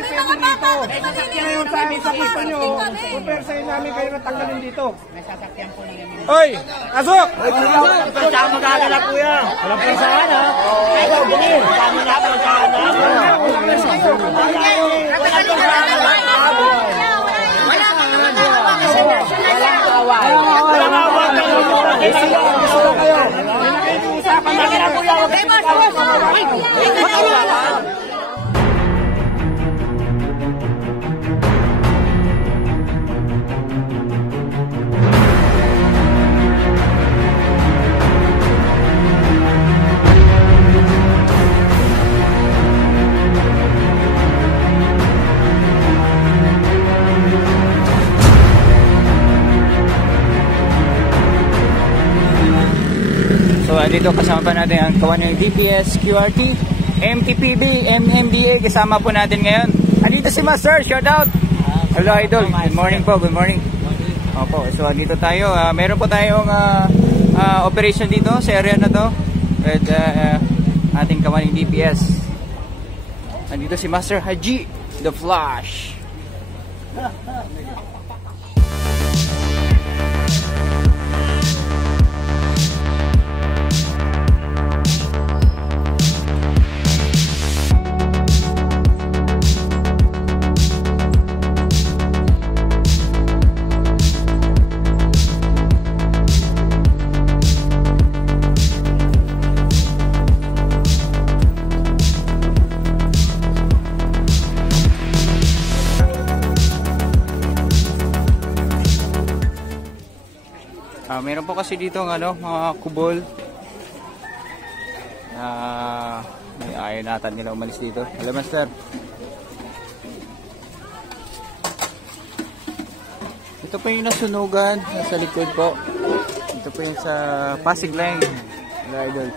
pwede dito. Ngayon sabi sa gusto nyo, pupwersahin namin kayo na tanggalin dito. May sasakyan po na yan. Hoy! Asok! Saan magkakala kuya? Walang pwersahan ha? Ayaw, bumili. Saan mo na pwersahan ha? Walang pwersahan. So dito kasama pa natin ang kawan ng DPS, QRT, MTPB, MMDA, kasama po natin ngayon. Andito si Master, shout out. Hello idol, good morning po, good morning. Opo, so dito tayo, meron po tayong operation dito sa area na to with ating kawan ng DPS. Andito si Master Haji, The Flash. Meron po kasi dito ng mga kubol may ayaw natin nila umalis dito. Hello Master. Ito po yung nasunugan sa likod po. Ito po yung sa Pasig Line. Hello idol.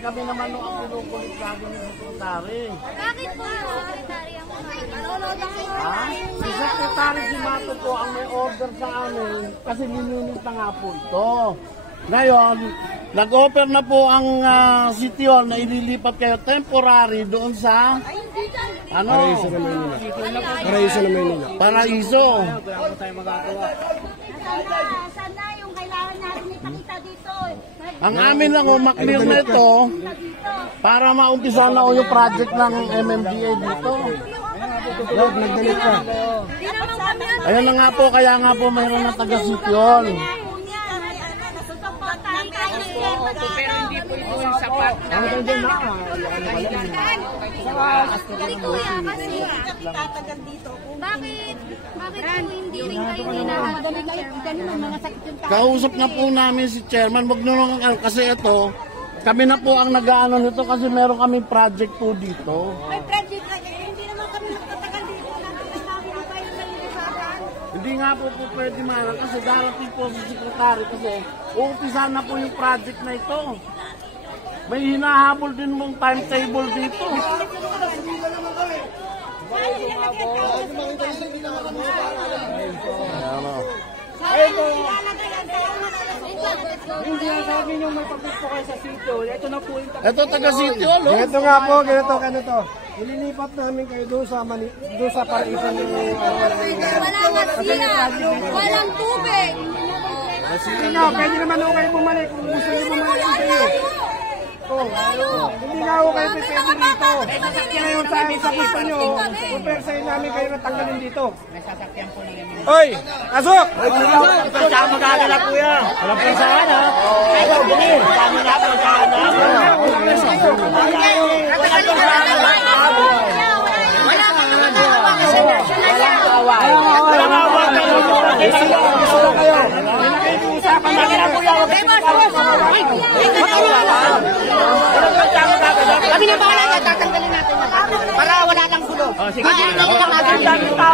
Kami naman nung ang pinukulit lagi ng sekretary. Bakit po yung sekretary ang nanonood ang Si Sekretary Gimato po ang may order sa amin kasi lininit na nga po ito. Ngayon, nag-offer na po ang City Hall na ililipat kayo temporary doon sa Paraiso na Maynila. Paraiso na Maynila. Paraiso. Sana yung kailangan natin ipakita dito. Ang amin lang maklear na ito para maumpisa na yung project ng MMDA dito. Nagdalit ka. Ayun na nga po, kaya nga po mayroon ng taga City Hall. Pero hindi po ito yung sapat na Bakit po hindi rin kayo hinahanap? Kausap na po namin si Chairman, wag nyo kasi ito, kami na po ang nag-aano nito kasi meron kaming project po dito. May project na kayo, hindi naman kami nagtatagal dito. Nasabi na kayo sa liliparan. Hindi nga po pwede man kasi darating po si Secretary kasi umpisa na po yung project na ito. May hinahabol din mong timetable dito. Hindi na sabi nyo may pagkit po kayo sa sitio. Ito na po yung Ito taga City Hall. Ganito nga po, ganito. Ililipat namin kayo doon sa Paraiso ng Walang siya, walang tubig. Pwede naman ako kayo bumalik kung gusto nyo bumalik kayo. Hindi nga ako kayo pwede dito. Ngayon sabi sa gusto nyo, pupwersahin namin kayo na tanggalin dito. May sasakyan po na yan. Hoy! Asok! Saan magkakala kuya? Walang pwersahan ha? Ayaw, bumili. Saan mo na pwersahan ha? Walang pwersahan. Kami na bahala na, tatanggalin natin para wala lang gulo. Tatanggalin lang natin.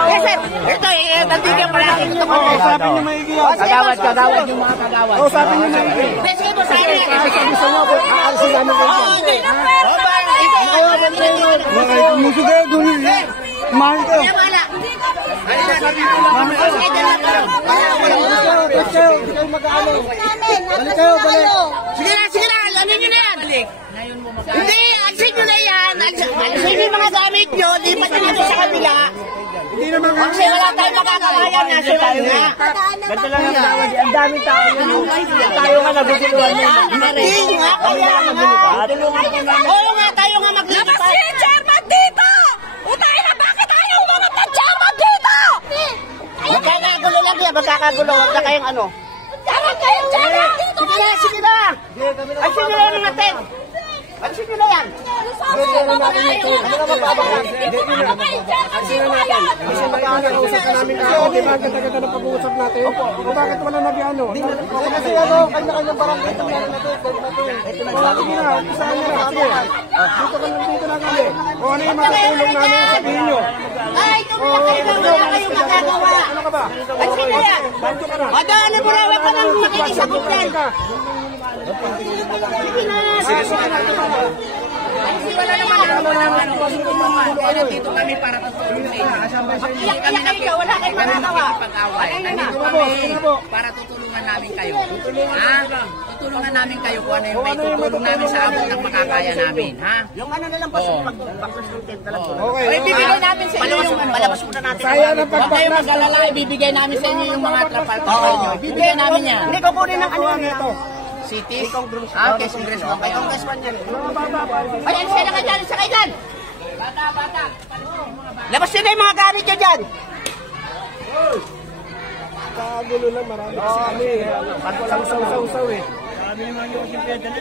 Yes sir, ito nandito pala natin ito. Sabi nyo maigi. Kagawad yung mga kagawad. Sabi nyo maigi. Sige po, sa akin. Gusto nyo po, aalisin namin kayo. Hindi na pwede. Gusto kayo, gawin niya. Mahal ko. Kaya wala. Sige na, ano nyo na yan? Hindi, alisin nyo na yan. Alisin yung mga gamit nyo, lipat nyo natin sa kabila. Hindi naman Kasi wala tayong makakakayan na sa na. Ganito lang ang tawag. Ang daming tao. Tayo nga naguguluhan niya. Hindi nga, kaya nga. Oo nga, tayo nga maglipat. Labas si chairman dito! Utay na, bakit ayaw umangat ng chairman dito? Magkakagulo lang yan, magkakagulo. Huwag na kayong ano. Dapat kayong chairman dito! Sige na! Alisin nyo na yan natin. Alisin nyo na yan. Kasi magkakausap ka namin kayo. Di ba ang ganda-ganda na pag-uusap natin? O bakit wala nag-ano? Kasi ano, kanya-kanyang barangay itong meron natin. Sige na, usahan nyo na. Sige. Dito na kami. O ano yung makatulong namin, sabihin nyo. Ay, tumulong kayo na wala kayong magagawa. Ano ka ba? Alisin nyo yan. Banto ka na. O doon, ano mo na, wala pa nang makikisagot yan. Sige na. Wala naman ano. Dito kami para tutulong sa inyo. Iyak kayo, wala kayong magagawa. Para tutulungan namin kayo. Tutulungan namin kayo kung ano yung may tutulong namin sa abot ng makakaya namin. Ha? Yung ano na lang po, pag-backers ng tent talaga. Okay. Ibibigay namin sa inyo yung palabas muna natin. Kaya na Huwag kayo pagpapras. mag-alala, ibibigay namin sa inyo yung mga trapal-trapal nyo. Ibibigay namin yan. Hindi ko kunin ng ano yan ito. City? Okay, congressman kayo. Congressman yan. Ay, ano sila ka dyan? Isa kayo dyan. Bata. Labas nyo na yung mga gamit nyo dyan. Kagulo lang, marami kasi kami. Saw-saw eh.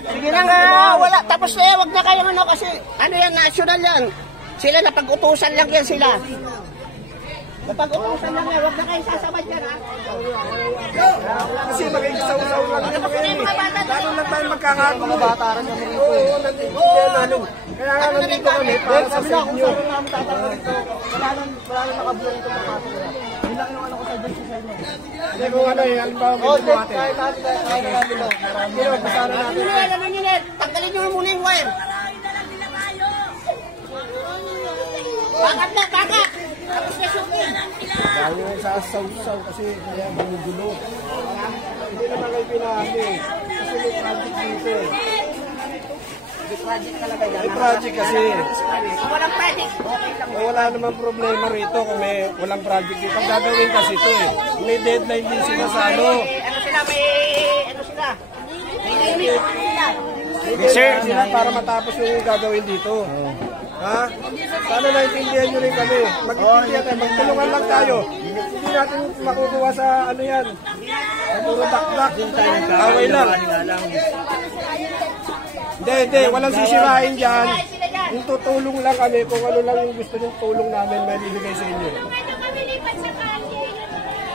Sige na nga, wala. Tapos na yan, wag na kayo ano kasi ano yan, national yan. Sila napag-utusan lang yan sila. Napag-utusan lang yan, wag na kayo sasabad yan ha. Kasi maging saw-saw lang naman kayo eh. Lalo lang tayo magkakagulo. Bataran kami rito. Oo, nandito namin. Kaya nga nandito kami para sa inyo. Wala nang nakabuhay ito mga kato. Yun lang yung ano ko sa dyan sa inyo. Hindi kung ano eh, halimbawa may dito natin. Kahit natin ito. Ano nyo yan, ano nyo yan? Tanggalin nyo muna yung wire. Bakit na, bakit? Tapos na sukin. Dahil nga sa saw-saw kasi kaya gumugulo. Hindi naman kayo pinahali eh. Kasi may project dito eh. Project talaga yan. May project kasi. Walang project. Wala naman problema rito kung may walang project dito. Ang gagawin kasi ito eh. May deadline din sila sa ano. Ano sila, ano sila? May limit. May deadline sila para matapos yung gagawin dito. Ha? Sana naintindihan nyo rin kami. Mag-intindihan tayo. Magtulungan lang tayo. Hindi natin makukuha sa ano yan. Sa puro dakdak. Away lang. Hindi. Walang sisirain dyan. Yung tutulong lang kami kung ano lang yung gusto ng tulong namin may bibigay sa inyo.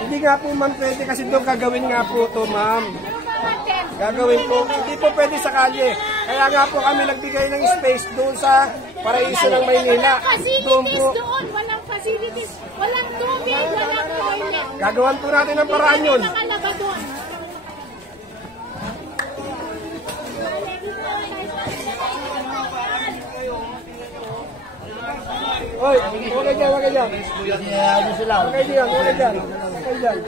Hindi nga po ma'am pwede kasi doon gagawin nga po to ma'am. Gagawin po. Hindi po pwede sa kalye. Kaya nga po kami nagbigay ng space doon sa Paraiso ng Maynila. Doon po. Walang facilities, walang tubig, walang toilet. Gagawan po natin ng paraan yun. Hoy, okay dyan. Okay dyan.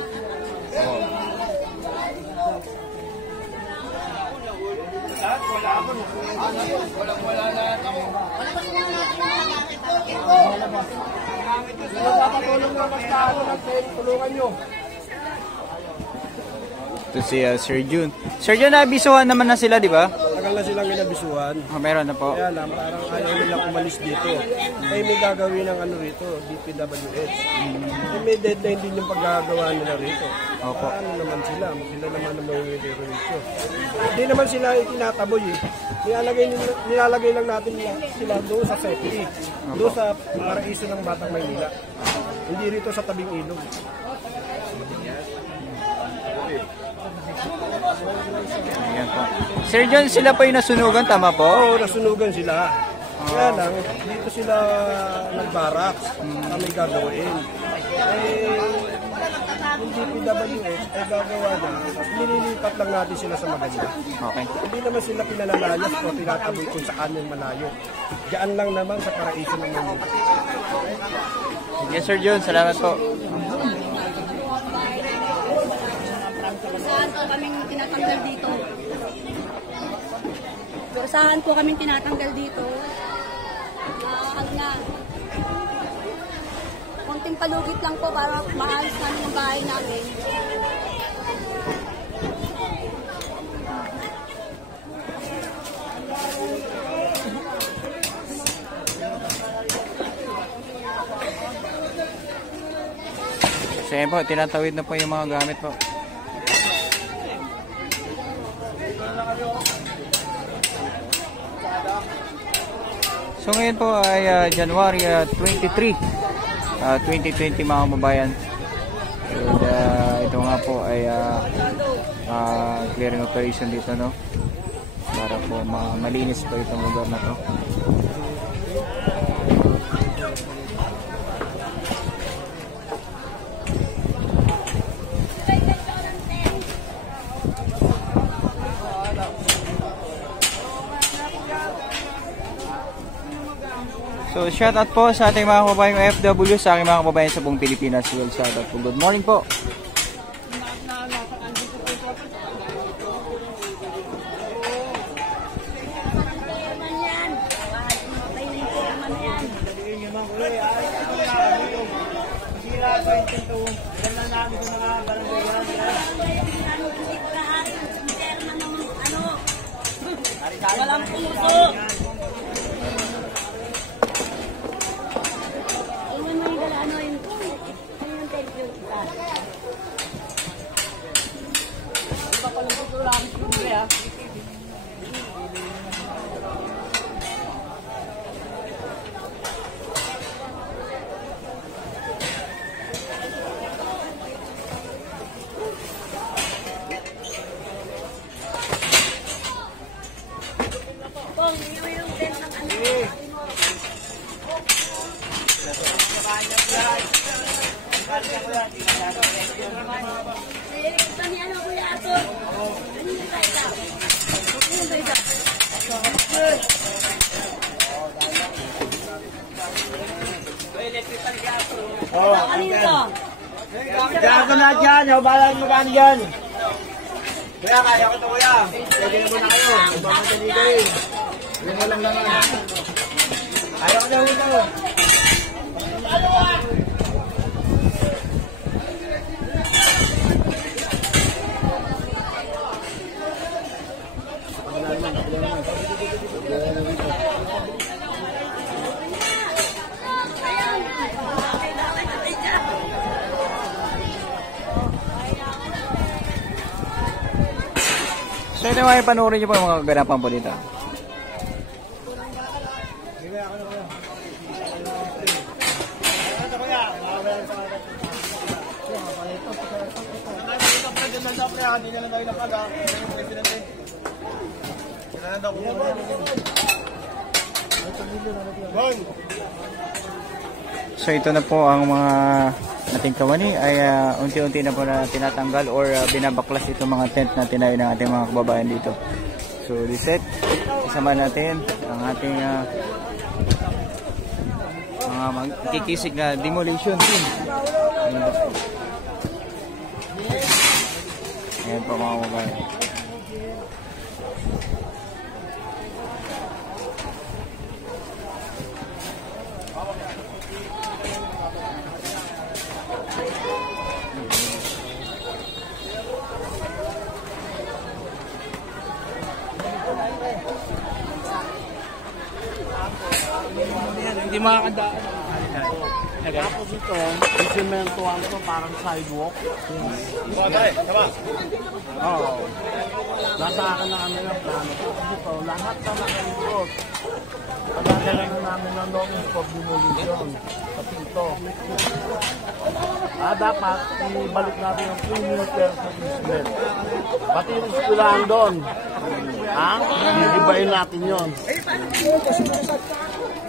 Napapatulong na basta ano natin, tulungan nyo. Ito si Sir Jun. Sir Jun, nabisuhan naman na sila, di ba? Tagal na silang inabisuhan. Meron na po. Kaya lang, parang ayaw nila umalis dito. Kaya may gagawin ng ano rito, DPWH. May deadline din yung paggagawa nila rito. Opo. Ano naman sila? Sila naman ang may rito. Hindi naman sila itinataboy eh. Nilalagay lang natin sila doon sa safety. Doon sa Paraiso ng Batang Maynila. Hindi rito sa tabing ilog. Ayan po. Sir John, sila pa yung nasunugan, tama po? Oo, nasunugan sila. Kaya lang, dito sila nagbaraks na may gagawin. yung DPWH ay gagawa na, nililipat lang natin sila sa maganda. Okay. Hindi naman sila pinalalayas o tinataboy kung saan yung malayo. Diyan lang naman sa paraiso ng Manila. Yes, Sir John. Salamat po. Saan po kaming tinatanggal dito? Saan po kaming tinatanggal dito? Ano na? Konting palugit lang po para maayos namin ang bahay namin. So yan po, tinatawid na po yung mga gamit po. So ngayon po ay January 23, 2020 mga kababayan. And ito nga po ay clearing operation dito, no? Para po malinis po itong lugar na to. So shout out po sa ating mga kababayang FW, sa aking mga kababayan sa buong Pilipinas. Well, shout out po. Good morning po. Walang puso. Kaya ko na dyan, bahala mo magkano dyan. Kuya, kaya ko ito kuya. Pwede na muna kayo. Mamadali kayo. Pwede mo lang naman. Kaya ko na ito. So ito mga ipanurin niyo po yung mga kaganapan po dito. So ito na po ang mga ating kawani ay unti-unti na po na tinatanggal or binabaklas itong mga tent na tinayo ng ating mga kababayan dito. So reset, kasama natin ang ating mga magkikisig na demolition team. Ayan po mga kababayan. Hindi makakadaan. Tapos ito, isimentohan ito parang sidewalk. Oo. Nasa akin na kami ng plano. Tapos ito, lahat na nakalikot. Pagkakalan na namin ng notice for demolition. Kasi ito. Dapat, ibalik natin yung 3 meters na easement. Pati yung iskulahan doon. Ibahin natin yun.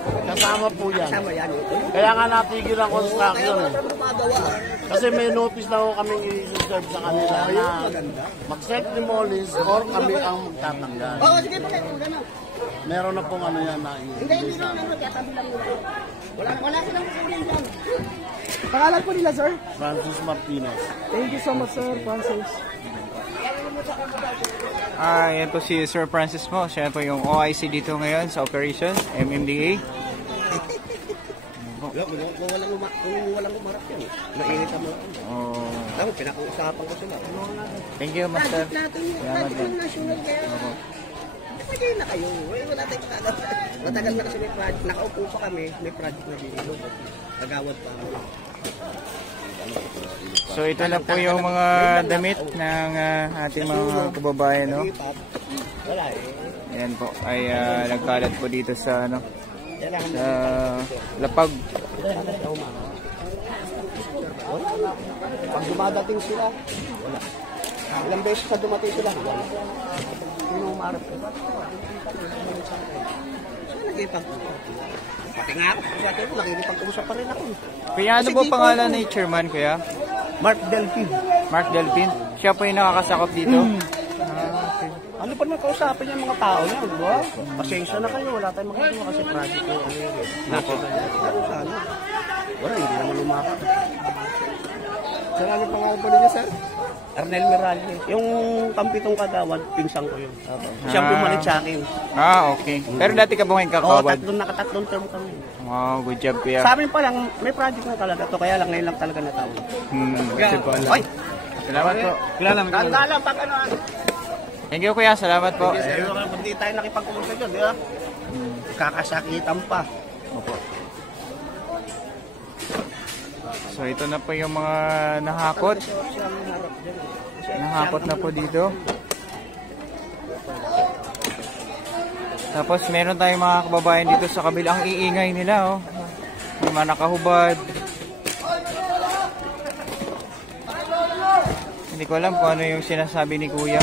Kasama po yan. Kasama yan. Kaya nga natigil ang construction. Kasi may notice na ako kaming i-serve sa kanila na mag-self-demolish or kami ang magtatanggal. Oo, sige po kayo. Meron na pong ano yan na Hindi na naman. Katabi lang yun. Wala silang sasabihin dyan. Pangalan po nila, sir? Francis Martinez. Thank you so much, sir, Francis. Yan po si Sir Francis mo. Siya po yung OIC dito ngayon sa operation, MMDA. Kung walang umarap yan, mainit ang mga Oh. Tapos pinakausapan ko sila. Thank you, Master. Natin yung Salamat project din. ng national kaya. Pwede na kayo. Wala tayong kagad. Matagal na kasi may project. Nakaupo pa kami. May project na dito. Kagawad pa kami. So ito na po yung mga damit ng ating mga kababayan, no? Wala eh. Ayan po, ay nagkalat po dito sa ano, Kailangan sa Lapag. pag dumadating sila, wala. Ilang beses pa dumating sila, wala. Sino umarap ko? Saan nagipag? Pati nga ako, pati ako, nakikipag-usap pa rin ako. Kuya, ano po pangalan ni Chairman, Kuya? Mark Delphi. Mark Delpin? Siya po yung nakakasakop dito? Ano pa naman kausapin yung mga tao niya, di ba? Pasensya na kayo, wala tayong magagawa kasi project ko. Ano sana? Wala, hindi naman lumapat. Sir, ano pangalan po ninyo, sir? Arnel Miralles. Yung kampitong kagawad, pinsang ko yun. Siyang pumalit sa akin. Okay. Pero dati ka bang kakawad? Nakatatlong term kami. Wow, good job, Kuya. Sa amin pa lang, may project na talaga to. Kaya lang, ngayon lang talaga nataon. Kasi po alam. Ay! Salamat po. Tanda lang, pag ano. Thank you, Kuya. Salamat po. Kung di tayo nakipag-uusap yun, di ba? Kakasakitan pa. Opo. So ito na po yung mga nahakot. Nahakot na po dito. Tapos meron tayong mga kababayan dito sa kabila. Ang iingay nila, oh. May mga nakahubad. Hindi ko alam kung ano yung sinasabi ni Kuya.